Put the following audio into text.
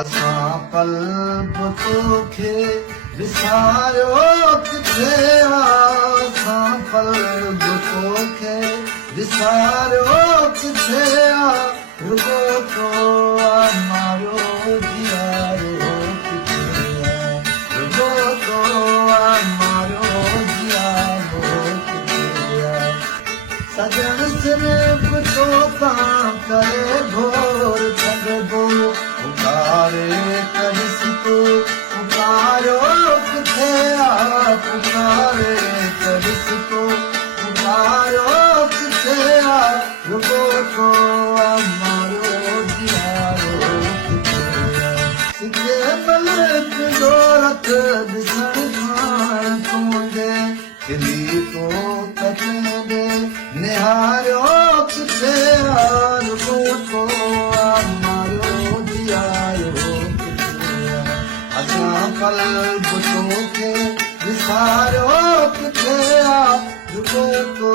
असां क़ल्ब तोखे विसारियो किथे असां क़ल्ब तोखे विसारियो किथे रुगो तो मारियो जियारो किथे रुगो तो मारियो जियारो किथे सजन सिर्फ तो तां करे घोर छॾबो पुकारे करिस्तो पुकारो किथे पुकारे करिस्तो पुकारो किथे रुगो तो मारियो जियारो किथे सिके मलक दौलत ॾिसण खां तुंहिंजे खिली तो तकंदे निहारियो किथे रुगो तो मारियो जियारो किथे असां क़ल्ब तोखे विसारियो किथे रुगो तो